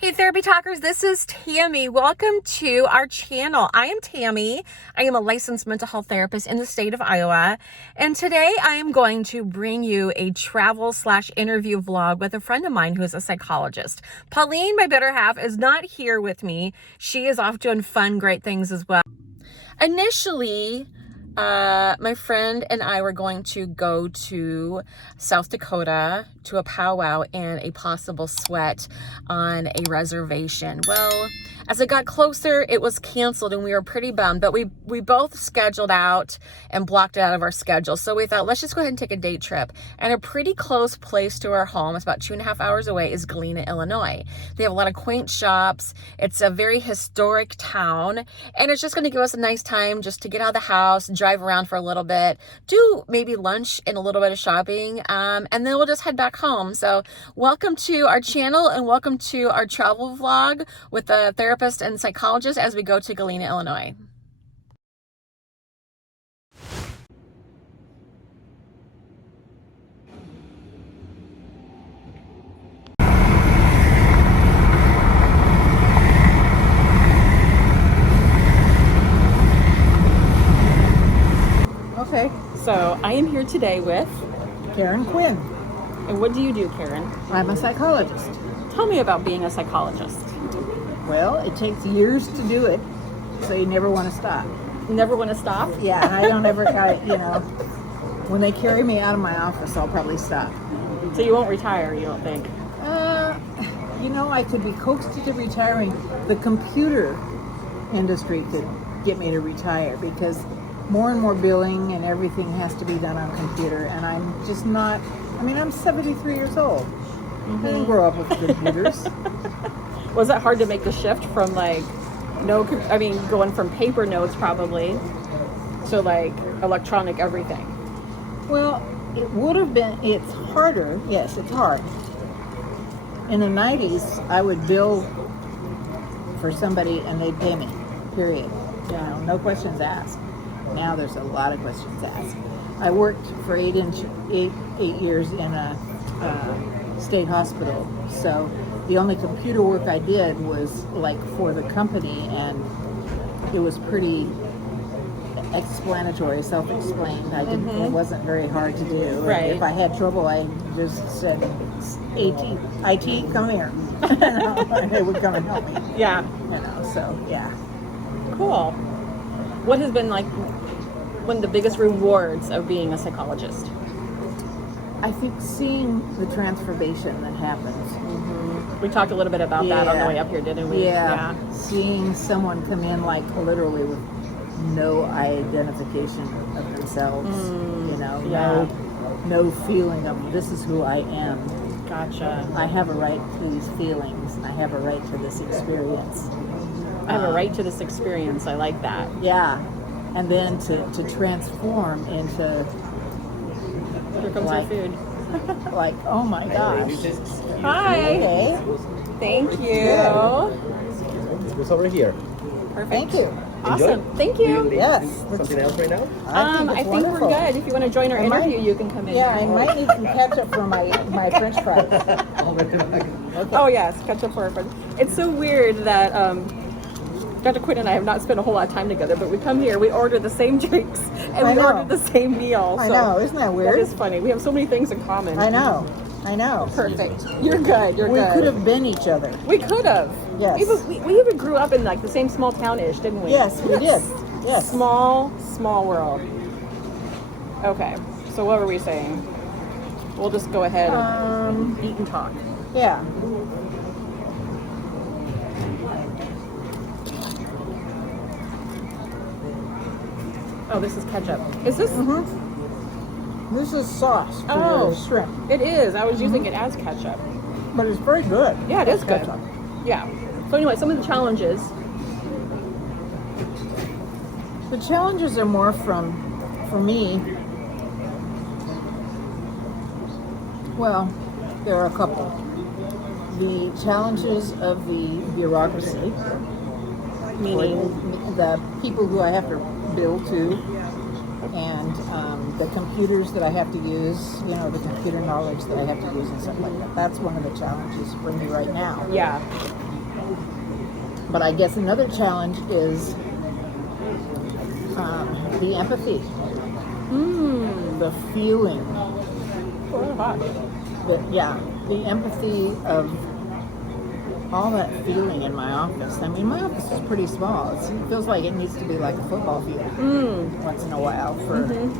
Hey Therapy Talkers, this is Tammy. Welcome to our channel. I am Tammy. I am a licensed mental health therapist in the state of Iowa. And today I am going to bring you a travel/interview vlog with a friend of mine who is a psychologist. Pauline, my better half, is not here with me. She is off doing fun, great things as well. Initially, my friend and I were going to go to South Dakota to a powwow and a possible sweat on a reservation. Well, as it got closer, it was canceled and we were pretty bummed, but we both scheduled out and blocked it out of our schedule. So we thought, let's just go ahead and take a day trip. And a pretty close place to our home, it's about 2.5 hours away, is Galena, Illinois. They have a lot of quaint shops. It's a very historic town, and it's just going to give us a nice time just to get out of the house, drive around for a little bit, do maybe lunch and a little bit of shopping, and then we'll just head back home. So welcome to our channel and welcome to our travel vlog with a therapist and psychologist as we go to Galena, Illinois. Okay. So I am here today with Karen Quinn. And what do you do, Karen? I'm a psychologist. Tell me about being a psychologist. Well, it takes years to do it, so you never want to stop. You never want to stop? Yeah, I don't ever, when they carry me out of my office, I'll probably stop. So you won't retire, you don't think? I could be coaxed into retiring. The computer industry could get me to retire because more and more billing and everything has to be done on computer, and I'm just not, I'm 73 years old. I didn't grow up with computers. Was it hard to make the shift from going from paper notes probably to electronic everything? Well, it would have been, it's harder. Yes, it's hard. In the 90s, I would bill for somebody and they'd pay me, period. No questions asked. Now there's a lot of questions asked. I worked for 8 years in a state hospital, so the only computer work I did was for the company, and it was pretty explanatory, self-explained. It wasn't very hard to do. Right. If I had trouble, I just said, IT, come here. And they would come and help me. Yeah. Yeah. Cool. What has been one of the biggest rewards of being a psychologist? I think seeing the transformation that happens. We talked a little bit about that on the way up here, didn't we? Yeah. Seeing someone come in literally with no identification of themselves, no feeling of this is who I am. Gotcha. I have a right to these feelings. I have a right to this experience. I have a right to this experience. I like that. Yeah. And then to transform into Here comes our food. oh my gosh. Hi. Okay. Thank you. It's over here. Perfect. Thank you. Awesome. Thank you. Yes. Something else right now? I think we're good. If you want to join our interview, you can come in. Yeah, I here. might need some ketchup for my French fries. Okay. Oh yes, ketchup for our friends. It's so weird that Dr. Quinn and I have not spent a whole lot of time together, but we come here, we order the same drinks, and we order the same meal. I know, isn't that weird? That is funny. We have so many things in common. I know. Perfect. You're good. You're We good. could have been each other. We could have. Yes. We even grew up in the same small town-ish, didn't we? Yes, we did. Yes. Small world. Okay. So what were we saying? We'll just go ahead and eat and talk. Yeah. Oh, this is ketchup. Is this? This is sauce for the shrimp. It is. I was using it as ketchup. But it's very good. Yeah, it is good. Ketchup. Yeah. So anyway, some of the challenges. The challenges are more for me, well, there are a couple. The challenges of the bureaucracy, meaning the people who I have to bill to, and the computers that I have to use, the computer knowledge that I have to use and stuff like that. That's one of the challenges for me right now. Yeah. But I guess another challenge is the empathy, the feeling, the empathy of all that feeling in my office. I mean, my office is pretty small. It feels like it needs to be like a football field once in a while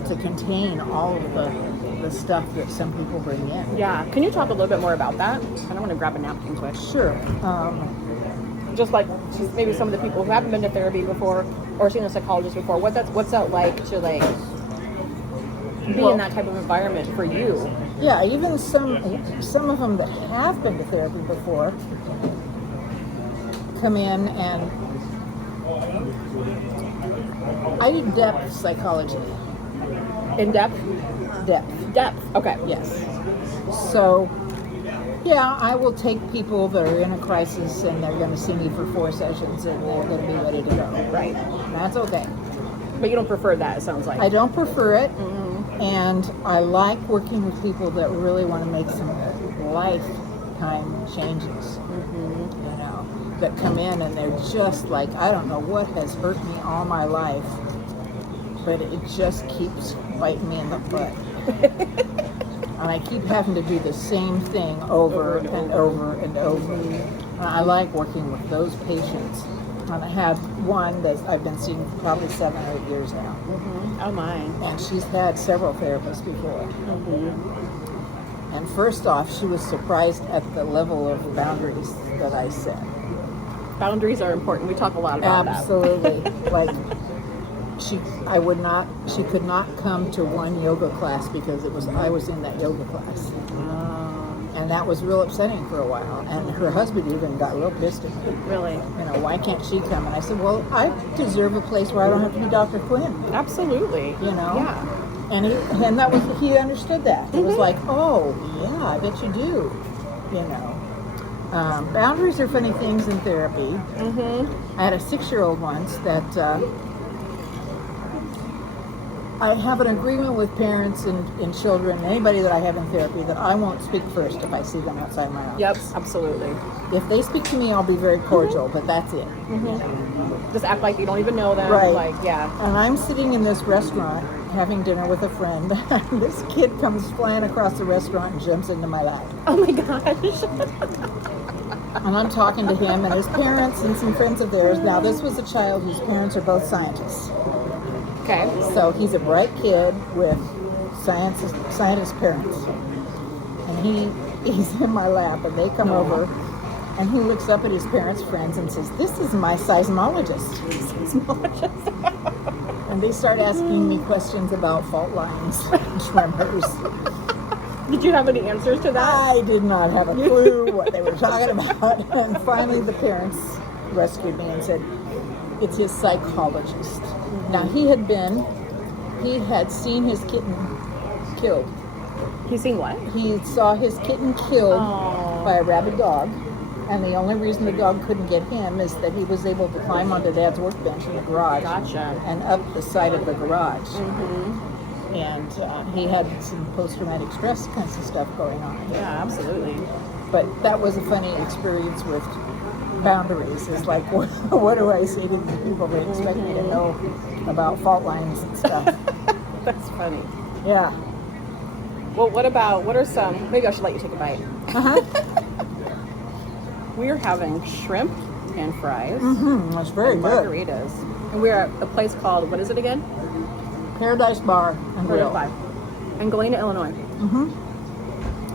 to contain all of the stuff that some people bring in. Yeah. Can you talk a little bit more about that? I don't want to grab a napkin quick. Sure. Just like maybe some of the people who haven't been to therapy before or seen a psychologist before, what's that like to like be in that type of environment for you? Yeah, even some of them that have been to therapy before come in, and I do depth psychology. In depth? Depth. Okay. Yes. So, yeah, I will take people that are in a crisis and they're going to see me for 4 sessions and they're going to be ready to go. Right. That's okay. But you don't prefer that, it sounds like. I don't prefer it. And I like working with people that really want to make some lifetime changes. You know, that come in and they're just like, I don't know what has hurt me all my life, but it just keeps biting me in the butt. And I keep having to do the same thing over and over and over. And I like working with those patients. And I had one that I've been seeing for probably 7 or 8 years now. Oh my. And she's had several therapists before. And first off, she was surprised at the level of boundaries that I set. Boundaries are important. We talk a lot about Absolutely. Like, she could not come to one yoga class because I was in that yoga class. And that was real upsetting for a while. And her husband even got real pissed at me. Really? You know, why can't she come? And I said, well, I deserve a place where I don't have to be Dr. Quinn. Absolutely. You know? Yeah. And he understood that. It was like, oh, yeah, I bet you do. You know. Boundaries are funny things in therapy. I had a 6-year-old once that I have an agreement with parents and children, anybody that I have in therapy, that I won't speak first if I see them outside my office. Yep, absolutely. If they speak to me, I'll be very cordial, but that's it. Just act like you don't even know them. Right. Like, yeah. And I'm sitting in this restaurant having dinner with a friend, and this kid comes flying across the restaurant and jumps into my lap. Oh my gosh. And I'm talking to him and his parents and some friends of theirs. Now, this was a child whose parents are both scientists. Okay. So he's a bright kid with scientist parents. And he's in my lap, and they come over, and he looks up at his parents' friends and says, "This is my seismologist." And they start asking me questions about fault lines, tremors. Did you have any answers to that? I did not have a clue what they were talking about. And finally the parents rescued me and said, it's his psychologist. Now he had seen his kitten killed. He's seen what? He saw his kitten killed by a rabid dog. And the only reason the dog couldn't get him is that he was able to climb onto Dad's workbench in the garage. Gotcha. And up the side of the garage. And he had some post-traumatic stress kinds of stuff going on. Yeah, absolutely. But that was a funny experience with boundaries. It's like, what do I say to the people that expect me to know about fault lines and stuff? That's funny. Yeah. Well, what are some, maybe I should let you take a bite. We're having shrimp and fries. That's very and good. Margaritas. And we're at a place called, what is it again? Paradise Bar and Grill. In Galena, Illinois.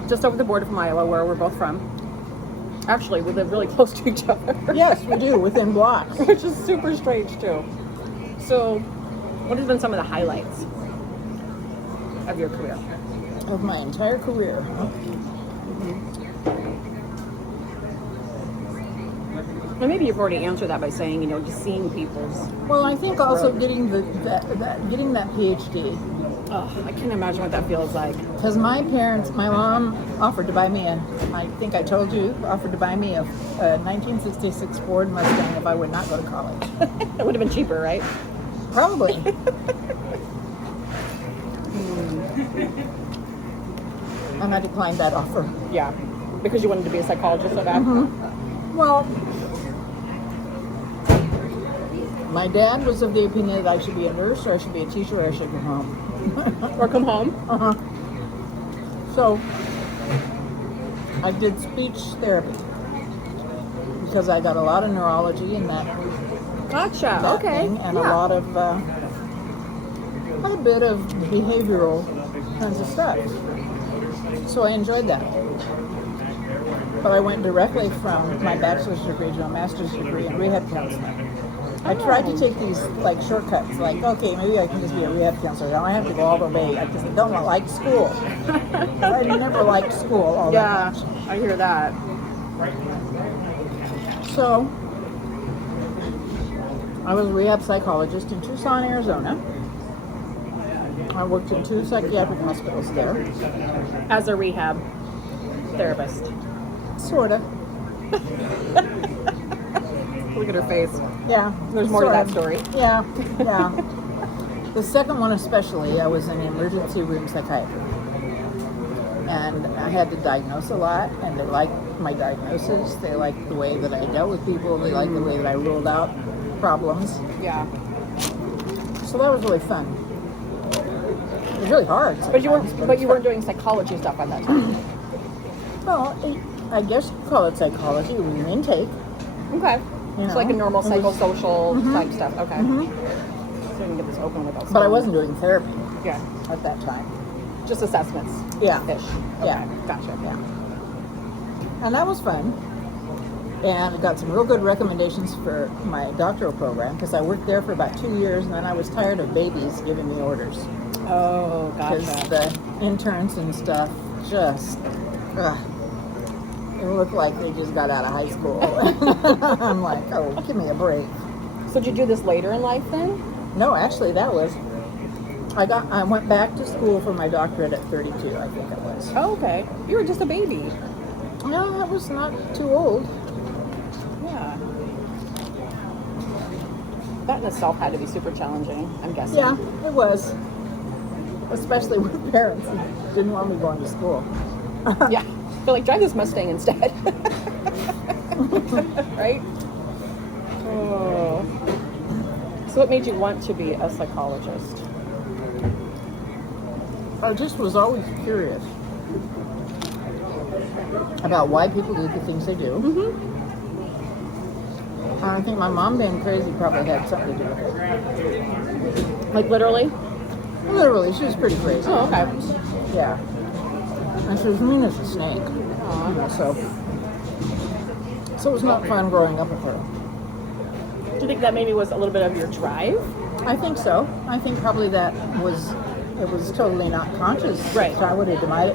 Just over the border from Iowa, where we're both from. Actually, we live really close to each other. Yes, we do, within blocks. Which is super strange, too. So, what has been some of the highlights of your career? Of my entire career. Well, maybe you've already answered that by saying, just seeing people's... Well, I think also getting getting that Ph.D. Oh, I can't imagine what that feels like. Because my mom offered to buy me I think I told you, offered to buy me a 1966 Ford Mustang if I would not go to college. It would have been cheaper, right? Probably. And I declined that offer. Yeah, because you wanted to be a psychologist so bad? Well, My dad was of the opinion that I should be a nurse, or I should be a teacher, or I should go home. Or come home. So I did speech therapy because I got a lot of neurology in that. Gotcha. that Okay. thing, and Yeah. a lot of quite a bit of behavioral kinds of stuff. So I enjoyed that. But I went directly from my bachelor's degree to a master's degree in rehab counseling. I tried to take these like shortcuts, like, okay, maybe I can just be a rehab counselor. Now I have to go all the way. I just don't like school. I never liked school all Yeah, that much. I hear that. So I was a rehab psychologist in Tucson, Arizona. I worked in 2 psychiatric hospitals there. As a rehab therapist. Sort of. Look at her face. Yeah. There's more to sort that of. story. Yeah, yeah. The second one especially, I was in emergency room psychiatry. And I had to diagnose a lot, and they liked my diagnosis. They liked the way that I dealt with people. They liked the way that I ruled out problems. Yeah. So that was really fun. It was really hard. But you sometimes, weren't it's doing psychology stuff at that time. fun. Well, I guess you call it psychology. It was an intake. Okay. You It's know, like a normal it was- psychosocial type stuff. Okay. So we can get this open without But I spilling. wasn't doing therapy Yeah. at that time. Just assessments. Yeah. Ish. Yeah. Gotcha. Yeah. And that was fun. And I got some real good recommendations for my doctoral program because I worked there for about 2 years, and then I was tired of babies giving me orders. Oh, Because gotcha. the interns and stuff just, it looked like they just got out of high school. I'm like, oh, give me a break. So did you do this later in life then? No, actually, that was, I went back to school for my doctorate at 32, I think it was. Oh, okay. You were just a baby. No, that was not too old. Yeah. That in itself had to be super challenging, I'm guessing. Yeah, it was. Especially with parents who didn't want me going to school. Yeah. They're like, drive this Mustang instead. Right? Oh. So what made you want to be a psychologist? I just was always curious about why people do the things they do. And I think my mom being crazy probably had something to do with it. Like literally? Literally, she was pretty crazy. Oh, okay. Yeah. And she was mean as a snake. Aw. You know, so it was not fun growing up with her. Do you think that maybe was a little bit of your drive? I think so. I think probably it was totally not conscious. Right. So I would have denied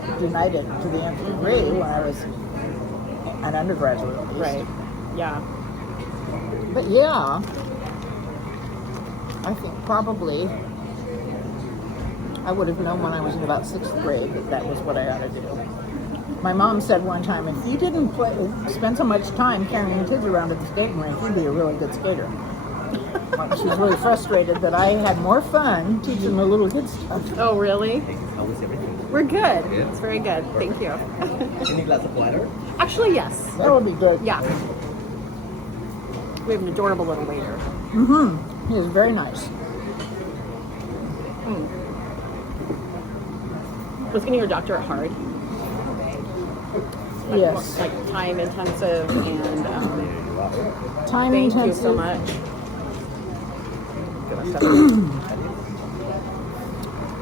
it to the nth degree when I was an undergraduate at least. Right. Yeah. But yeah, I think probably I would have known when I was in about 6th grade that was what I ought to do. My mom said one time, if you didn't spend so much time carrying kids around at the skating rink, you'd be a really good skater. She was really frustrated that I had more fun teaching the little kids stuff. Oh, really? How was everything? We're good. Yeah. It's very good. Thank you. Any glass of water? Actually, yes. That would be good. Yeah. We have an adorable little waiter. He was very nice. Was getting your doctorate hard? Like, Yes. Like time intensive and Time thank intensive. you so much.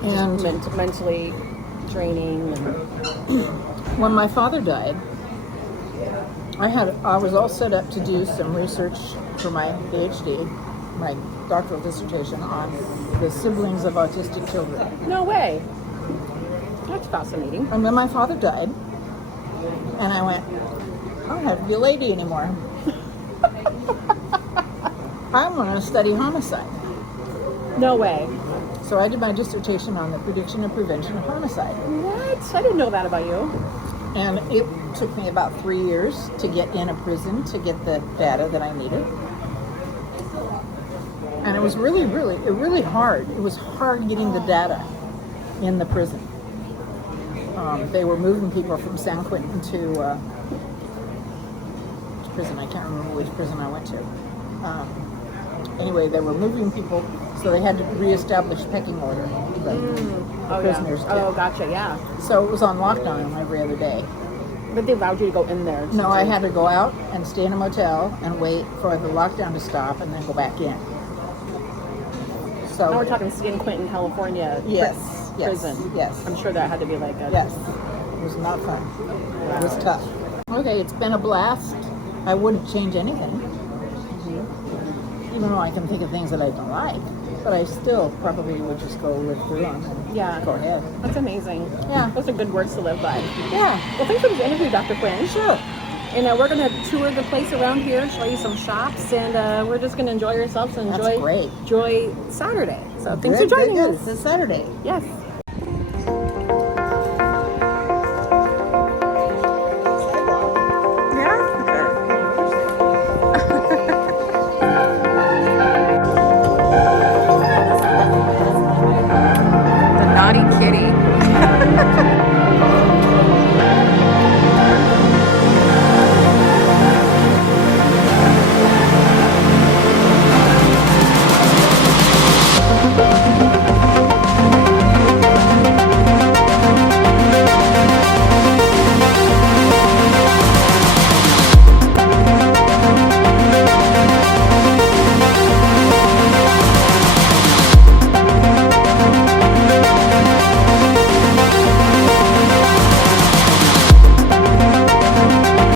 And Mentally draining. And, when my father died, I was all set up to do some research for my Ph.D., my doctoral dissertation on the siblings of autistic children. no way. That's fascinating. And then my father died, and I went, I don't have to be a lady anymore. I want to study homicide. No way. So I did my dissertation on the prediction and prevention of homicide. What? I didn't know that about you. And it took me about 3 years to get in a prison to get the data that I needed. And it was really hard. It was hard getting the data in the prison. They were moving people from San Quentin to which prison? I can't remember which prison I went to. anyway, they were moving people, so they had to reestablish pecking order. The prisoners did. Oh, gotcha, yeah. So it was on lockdown every other day. But they allowed you to go in there. No, I had to go out and stay in a motel and wait for the lockdown to stop and then go back in. So Now we're talking San Quentin, California. Yes, Prison. yes. I'm sure that had to be like a... Yes, it was not fun. It was tough. Okay, it's been a blast. I wouldn't change anything. Even though I can think of things that I don't like. But I still probably would just go live through them. Yeah. Go ahead. That's amazing. Yeah. Those are good words to live by. Yeah. Well, thanks for this interview, Dr. Quinn. Sure. And we're going to tour the place around here, show you some shops, and we're just going to enjoy yourselves and That's great. enjoy Saturday. So thanks for Good, joining good. us. It's Saturday. Yes.